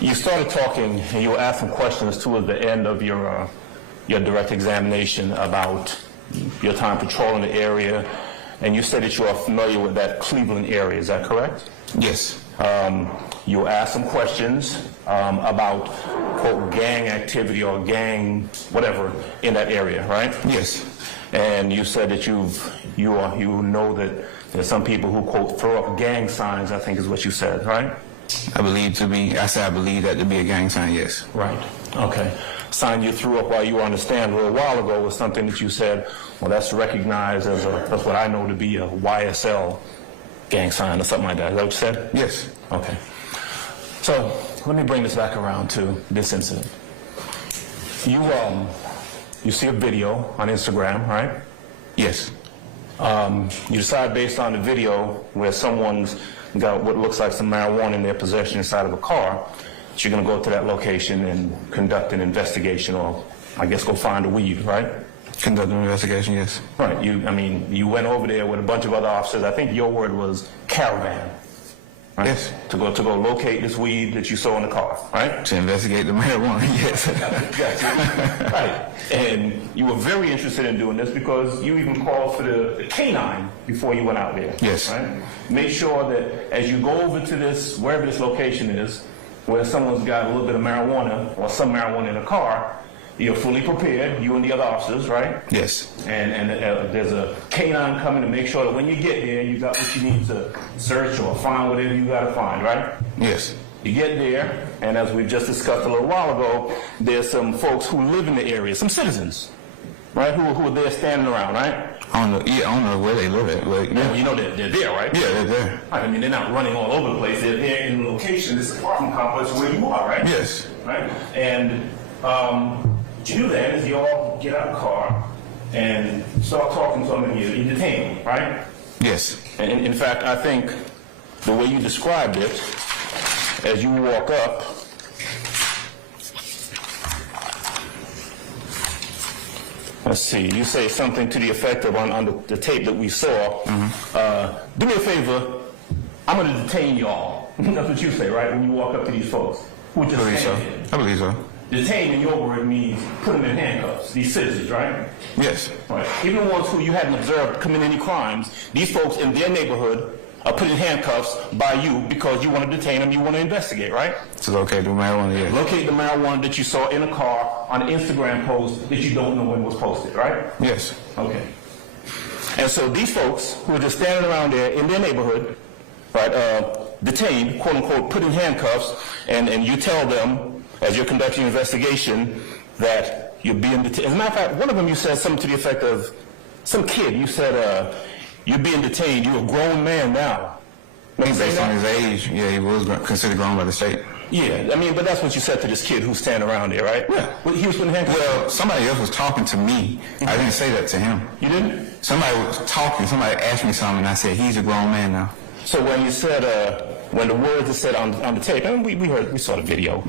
You started talking, and you were asking questions towards the end of your direct examination about your time patrolling the area, and you said that you are familiar with that Cleveland area. Is that correct? Yes. You asked some questions about, quote, gang activity or gang whatever in that area, right? Yes. And you said that you know that there's some people who, quote, throw up gang signs, I think is what you said, right? I believe that to be a gang sign, yes. Right. Okay. Sign you threw up while you were on the stand a little while ago was something that you said, well, that's recognized as that's what I know to be a YSL gang sign or something like that. Is that what you said? Yes. Okay. So let me bring this back around to this incident. You see a video on Instagram, right? Yes. You decide based on the video where someone's got what looks like some marijuana in their possession inside of a car, that you're going to go to that location and conduct an investigation, or I guess go find a weed, right? Conduct an investigation, yes. Right. You went over there with a bunch of other officers. I think your word was caravan. Right? Yes. To go locate this weed that you saw in the car, right? To investigate the marijuana, yes. Gotcha. Right. And you were very interested in doing this because you even called for the canine before you went out there. Yes. Right? Make sure that as you go over to this, wherever this location is, where someone's got a little bit of marijuana or some marijuana in a car, you're fully prepared, you and the other officers, right? Yes. And there's a canine coming to make sure that when you get there, you got what you need to search or find whatever you got to find, right? Yes. You get there, and as we've just discussed a little while ago, there's some folks who live in the area, some citizens, right, who are there standing around, right? I don't know where they live at. But, yeah. You know they're there, right? Yeah, they're there. I mean, they're not running all over the place. They're there in the location, this apartment complex where you are, right? Yes. Right? And what you do then is you all get out of the car and start talking to them, and you detain them, right? Yes. And in fact, I think the way you described it, as you walk up, let's see, you say something to the effect of on the tape that we saw, do me a favor, I'm going to detain y'all. That's what you say, right, when you walk up to these folks who just I believe so. Detain in your word means put them in handcuffs, these citizens, right? Yes. Right. Even the ones who you hadn't observed commit any crimes, these folks in their neighborhood are put in handcuffs by you because you want to detain them, you want to investigate, right? To locate the marijuana, yes. Locate the marijuana that you saw in a car on an Instagram post that you don't know when was posted, right? Yes. Okay. And so these folks who are just standing around there in their neighborhood, right, detained, quote unquote, put in handcuffs, and you tell them, as you're conducting an investigation, that you're being detained. As a matter of fact, one of them you said something to the effect of, some kid, you said, you're being detained, you're a grown man now. Based on his age, yeah, he was considered grown by the state. Yeah, I mean, but that's what you said to this kid who's standing around there, right? Yeah. Well, he was putting handcuffs. Well, somebody else was talking to me. I didn't say that to him. You didn't? Somebody was talking, somebody asked me something, and I said, he's a grown man now. So when you said, when the words are said on the tape, and we saw the video,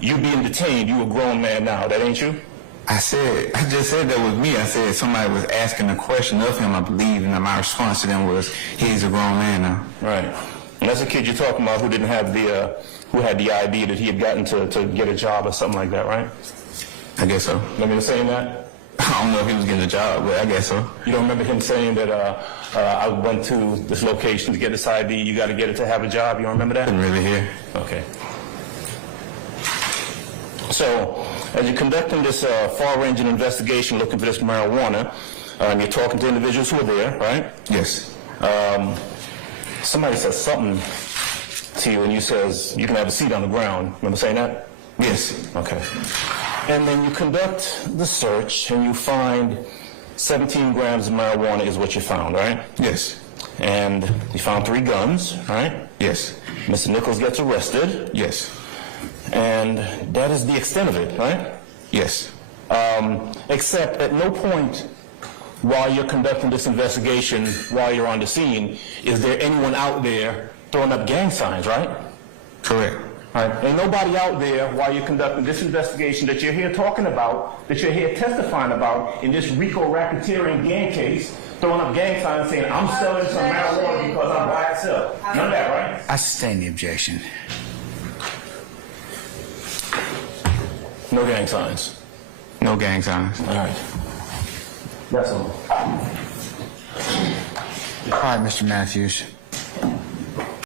you being detained, you a grown man now, that ain't you? I just said that was me. I said somebody was asking a question of him, I believe, and my response to them was, he's a grown man now. Right. And that's the kid you're talking about who didn't have who had the ID that he had gotten to get a job or something like that, right? I guess so. Remember him saying that? I don't know if he was getting a job, but I guess so. You don't remember him saying that I went to this location to get this ID, you got to get it to have a job? You don't remember that? Didn't really hear. Okay. So, as you're conducting this far-ranging investigation looking for this marijuana, you're talking to individuals who are there, right? Yes. Somebody says something to you, and you says, you can have a seat on the ground. Remember saying that? Yes. Okay. And then you conduct the search, and you find 17 grams of marijuana is what you found, right? Yes. And you found 3 guns, right? Yes. Mr. Nichols gets arrested. Yes. And that is the extent of it, right? Yes. Except at no point while you're conducting this investigation, while you're on the scene, is there anyone out there throwing up gang signs, right? Correct. Right. Ain't nobody out there while you're conducting this investigation that you're here talking about, that you're here testifying about in this RICO racketeering gang case throwing up gang signs saying, I'm selling some marijuana because I'm by itself. None of that, right? I sustain the objection. No gang signs. No gang signs. All right. That's all. All right, Mr. Matthews.